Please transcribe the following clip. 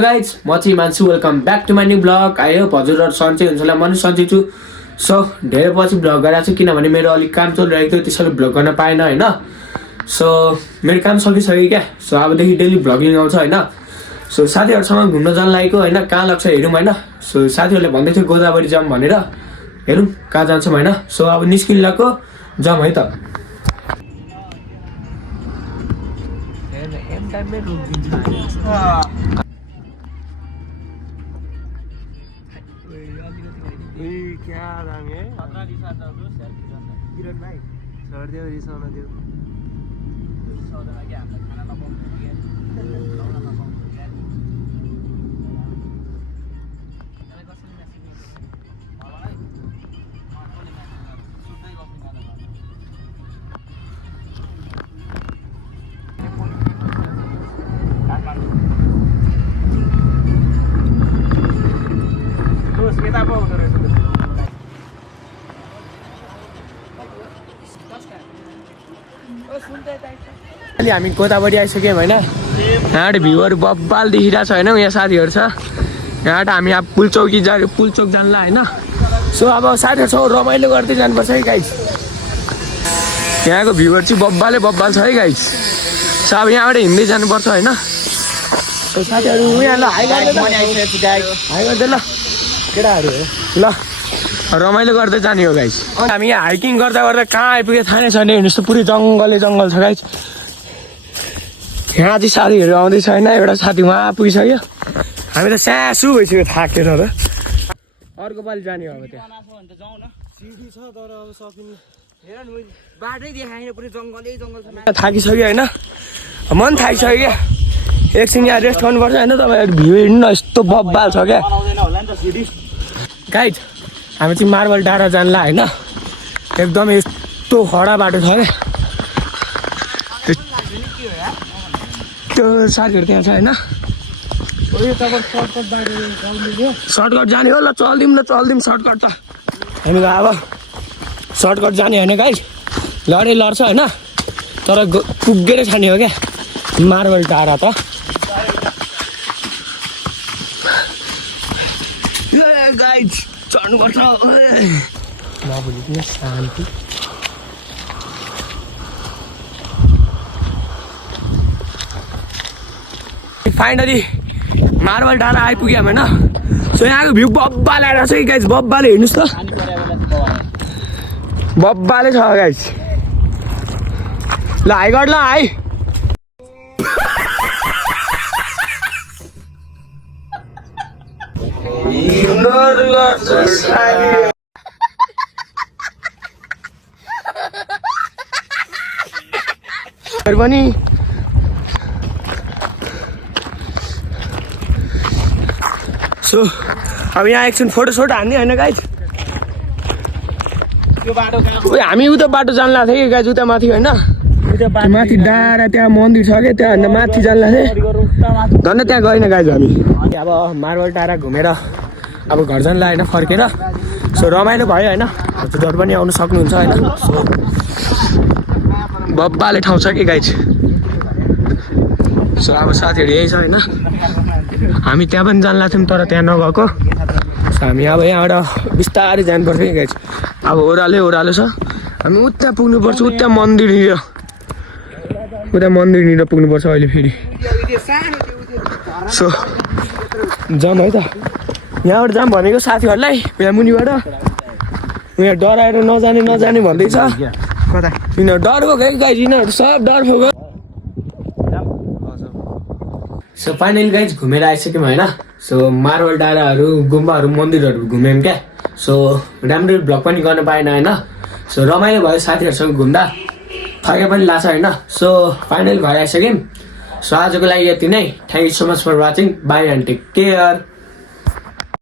Hello guys म चाहिँ मान्छु welcome back to my new blog. I hope हजुरहरू सन्चै हुन्छ होला। म पनि सन्चै छु। सो धेरै पछि ब्लग गरेको छु किनभने मेरो अलिक काम चलिरहेको थियो, त्यसैले ब्लग गर्न पाएन होइन। सो मेरो काम सकिसक्यो क्या। सो अबदेखि डेली ब्लगिङ आउँछ होइन। सो साथीहरूसँग घुम्न जान लागेको होइन, कहाँ लाग्छ हेरौँ होइन। सो साथीहरूले भन्दै थियो गोदावरी जाऊँ भनेर, हेरौँ कहाँ जान्छौँ होइन। सो अब निस्किनु लाग्यो, जाऊँ है त। क्या दामी है किरण भाइ छोडिदेऊ रिसाउन देऊ अहिले हामी गोदावरी आइसक्यौँ होइन। यहाँ भ्यूहरू बब्बाल देखिरहेको छ होइन। यहाँ साथीहरू छ। यहाँ हामी अब पुलचोक जान्ला होइन। सो अब साथीहरूसँग रमाइलो गर्दै जानुपर्छ है गाइस। यहाँको भ्यूहरू चाहिँ बब्बाल छ है गाइस। सो अब यहाँबाट हिँड्दै जानुपर्छ होइन। सो साथीहरू यहाँ ल हाई गर्दै ल केटाहरू ल रमाइलो गर्दै जाने हो गाइस। हामी यहाँ हाइकिङ गर्दा कहाँ आइपुग्यो थाहा नै छैन। हेर्नुहोस् त पुरै जङ्गल छ गाइस। यहाँ चाहिँ साथीहरू आउँदैछ होइन। एउटा साथी उहाँ पुगिसक्यो। हामी त स्यासु भइसक्यो थाकेर र। अर्को पालि जाने हो अब त्यहाँ थाकिसक्यो होइन। मन थाकिसक्यो क्या। एकछिन यहाँ रेस्ट गर्नुपर्छ होइन। तपाईँहरू भ्यू हेर्नु न यस्तो बब्बाल छ क्या गाइज। हामी चाहिँ मार्बल डाँडा जान्ला होइन। एकदम यस्तो खडा बाटो छ क्या। त्यो साथीहरू त्यहाँ छ होइन। सर्टकट जाने हो ल चल्दिउँ सर्टकट त। हामी अब सर्टकट जाने होइन गाइज। लडै लड्छ होइन तर पुगेर खाने हो क्या मार्बल डाँडा त। गाइज चढ्नुपर्छ नभुली किन शान्ति। फाइनली मार्बल डाँडा आइपुग्यौँ होइन। सो यहाँको भ्यू बब्बाल आएर छ कि गाइज। बब्बाले हेर्नुहोस् त बब्बाले छ गाइज। ल हाई गर् ल हाई। पनि सो अब यहाँ एकछिन फोटोसोटो हान्ने होइन गाइज। हामी उता बाटो जान लाग्थ्यो कि गाइज। उता माथि होइन माथि डाँडा त्यहाँ मन्दिर छ क्या। त्यहाँ माथि जान लाग्थ्यो झन् त्यहाँ गएन गाइज हामी। अब मार्बल डाँडा घुमेर अब घर जान होइन फर्केर। सो रमाइलो भयो होइन। हजुरहरू पनि आउनु सक्नुहुन्छ होइन। सो बब्बाले ठाउँ छ कि गाइज। सो अब साथीहरू यही छ होइन। हामी त्यहाँ पनि जान लाग्थ्यौँ तर त्यहाँ नगएको। सो हामी अब यहाँबाट बिस्तारै जानुपर्छ कि गाइज। अब ओह्रालो छ। हामी उता पुग्नुपर्छ उता मन्दिरनिर पुग्नुपर्छ अहिले फेरि। सो जाऊँ है त। यहाँबाट जाऊँ भनेको साथीहरूलाई यहाँ मुनिबाट यहाँ डराएर नजाने भन्दैछ। यिनीहरू डरको गयो गाइज। यिनीहरू सब डरको गयो। सो फाइनली गाइज घुमेर आइसक्यौँ होइन। सो मार्बल डाँडाहरू गुम्बाहरू मन्दिरहरू घुम्यौँ क्या। सो राम्रो भ्लग पनि गर्न पाएन होइन। सो रमाइलो भयो साथीहरूसँग घुम्दा। थके पनि लाग्छ होइन। सो फाइनली घर आइसक्यौँ। सो आजको लागि यति नै। Thank you so much for watching. Bye and take care.